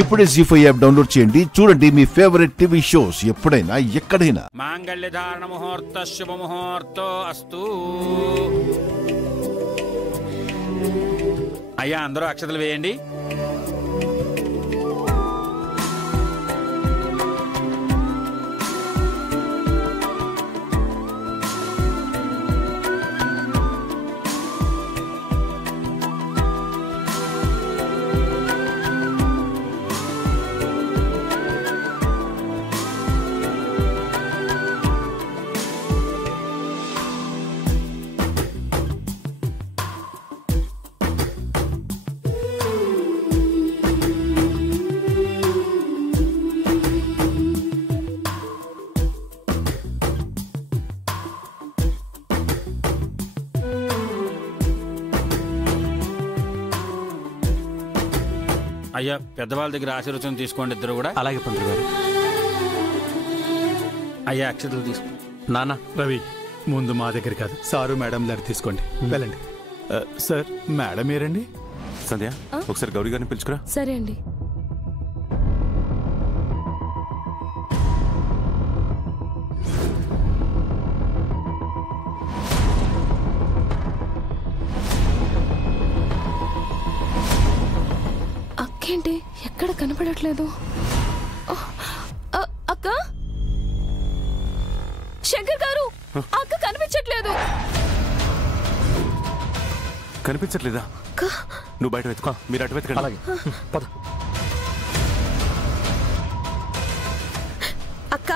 ఇప్పుడే జీ5 app download చేయండి. చూడండి మీ ఫేవరెట్ టీవీ షోస్ ఎప్పుడైనా ఎక్కడైనా. మాంగళ్య ధారణ ముహూర్త శుభ ముహూర్తో అస్తు. అయ్యా అందరూ అక్షతలు వేయండి. అయ్యా పెద్దవాళ్ళ దగ్గర ఆశీర్వచనం తీసుకోండి ఇద్దరు కూడా. అలాగే పంతులు గారు. అయ్యా అక్షతలు తీసుకో. నాన్న రవి ముందు మా దగ్గర కాదు, సారు మేడం దగ్గర తీసుకోండి. వెళ్ళండి. Sir madam ఏరండి? సంధ్య ఒకసారి గౌరీ గారిని పిలుచుకురా. సరే అండి. అక్కేంటి ఎక్కడ కనపడట్లేదు? అక్క, శంకర్ గారు, అక్క కనిపించట్లేదు. కనిపించట్లేదా? నువ్వు బయట వెతుకో, మీరు అటు వెతకండి. అలాగే పద. అక్క,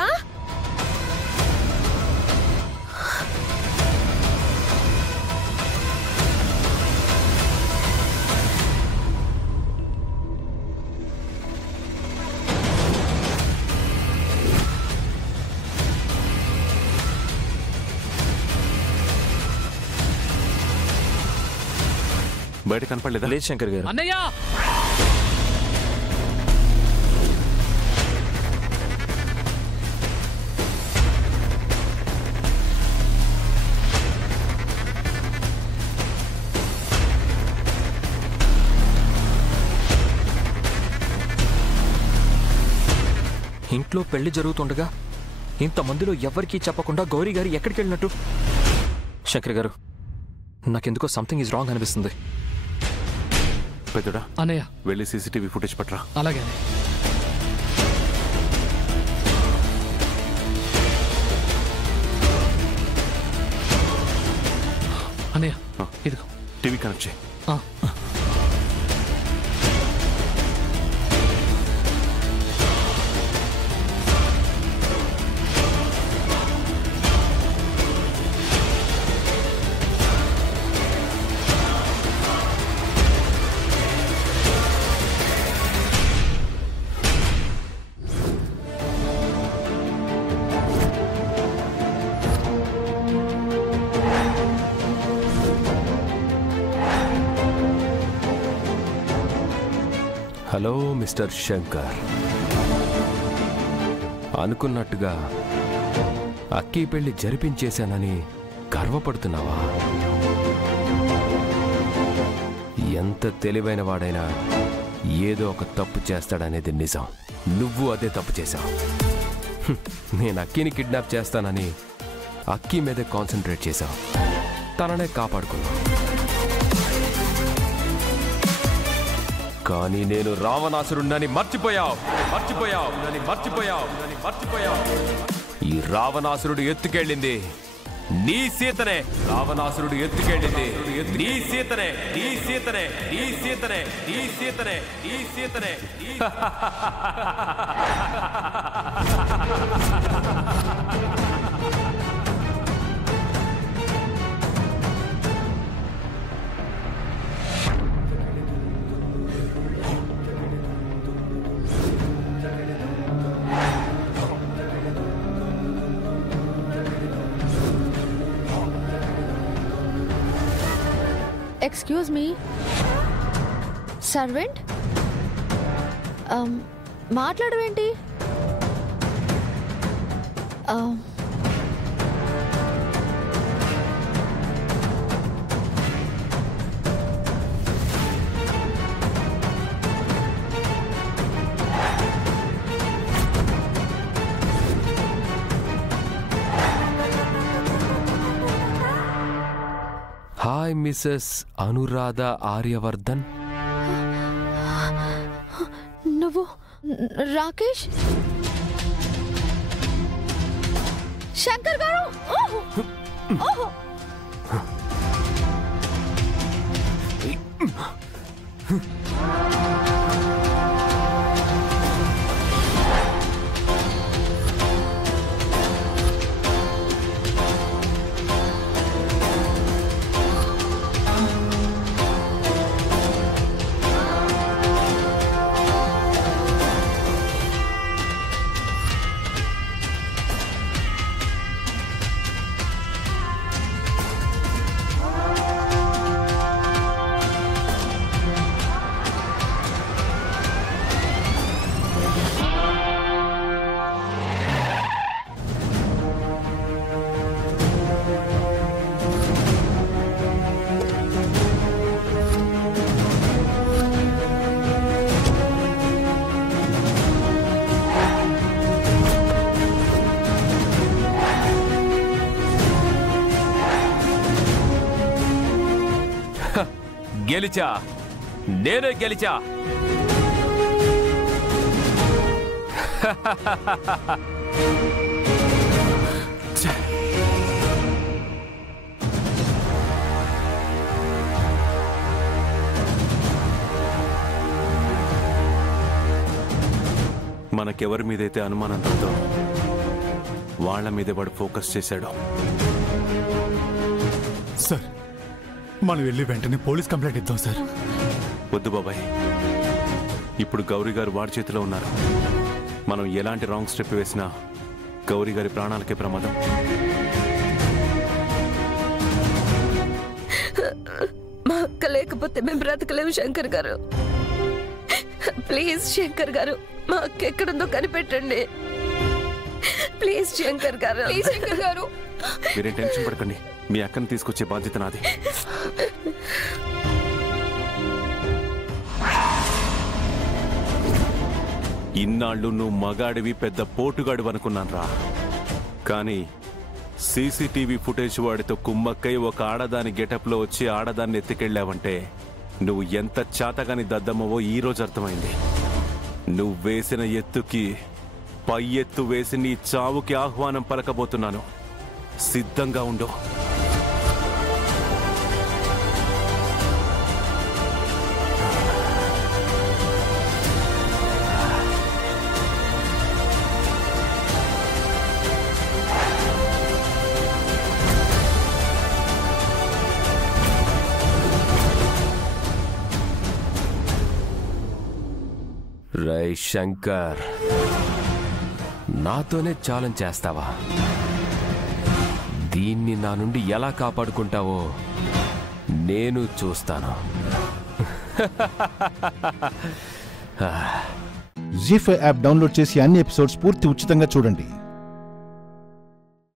బయట కనపడలేదా? లేదు శంకర్ గారు. అన్నయ్య ఇంట్లో పెళ్లి జరుగుతుండగా ఇంతమందిలో ఎవరికీ చెప్పకుండా గౌరీ గారు ఎక్కడికి వెళ్ళినట్టు? శంకర్ గారు, నాకెందుకో సంథింగ్ ఈజ్ రాంగ్ అనిపిస్తుంది. పెద్దడా అన్నయ్య వెళ్ళి సీసీటీవీ ఫుటేజ్ పట్టరా. అలాగే అన్నయ్య. ఇదిగో టీవీ కనెక్ట్ చేయి. హలో మిస్టర్ శంకర్, అనుకున్నట్టుగా అక్కీ పెళ్లి జరిపించేశానని గర్వపడుతున్నావా? ఎంత తెలివైన వాడైనా ఏదో ఒక తప్పు చేస్తాడనేది నిజం. నువ్వు అదే తప్పు చేశావు. నేను అక్కీని కిడ్నాప్ చేస్తానని అక్కీ మీదే కాన్సన్ట్రేట్ చేశావు. తననే కాపాడుకున్నావు. కానీ నేను రావణాసురుణ్ణని మర్చిపోయావు. ఈ రావణాసురుడు ఎత్తుకెళ్ళింది నీ సీతనే. రావణాసురుడు ఎత్తుకెళ్ళింది నీ సీతనే. ఎక్స్క్యూజ్ మీ సర్వెంట్, మాట్లాడవేంటి? మిసెస్ అనురాధ ఆర్యవర్ధన్? నువ్వు రాకేష్ శంకర్ గారు. గెలిచా, నేనే గెలిచా. మనకెవరి మీదైతే అనుమానంతో వాళ్ళ మీదే వాడు ఫోకస్ చేశాడు. సార్, మనం వెళ్ళి వెంటనే పోలీస్ కంప్లైంట్ ఇద్దాం సార్. వద్దు బాబాయ్, ఇప్పుడు గౌరీ గారు వాడి చేతిలో ఉన్నారు. మనం ఎలాంటి రాంగ్ స్టెప్ వేసినా గౌరీ గారి ప్రాణాలకే ప్రమాదం. మా అక్క లేకపోతే మేము బ్రతకలేము శంకర్ గారు. ప్లీజ్ శంకర్ గారు, మా అక్క ఎక్కడుందో కనిపెట్టండి. ప్లీజ్ శంకర్ గారు. ప్లీజ్ శంకర్ గారు. మీరేం టెన్షన్ పడకండి, మీ అక్కని తీసుకొచ్చే బాధ్యత నాది. ఇన్నాళ్ళు నువ్వు మగాడివి, పెద్ద పోటుగాడు అనుకున్నాను రా. కానీ సీసీటీవీ ఫుటేజ్ వాడితో కుమ్మక్కై ఒక ఆడదాని గెటప్లో వచ్చి ఆడదాన్ని ఎత్తుకెళ్ళావంటే నువ్వు ఎంత చాతగాని దద్దమ్మవో ఈరోజు అర్థమైంది. నువ్వు వేసిన ఎత్తుకి పై ఎత్తు వేసి నీ చావుకి ఆహ్వానం పలకబోతున్నాను. సిద్ధంగా ఉండు. రై శంకర్, నాతోనే ఛాలెంజ్ చేస్తావా? దీన్ని నా నుండి ఎలా కాపాడుకుంటావో నేను చూస్తాను. జీ5 యాప్ డౌన్లోడ్ చేసి అన్ని ఎపిసోడ్స్ పూర్తి ఉచితంగా చూడండి.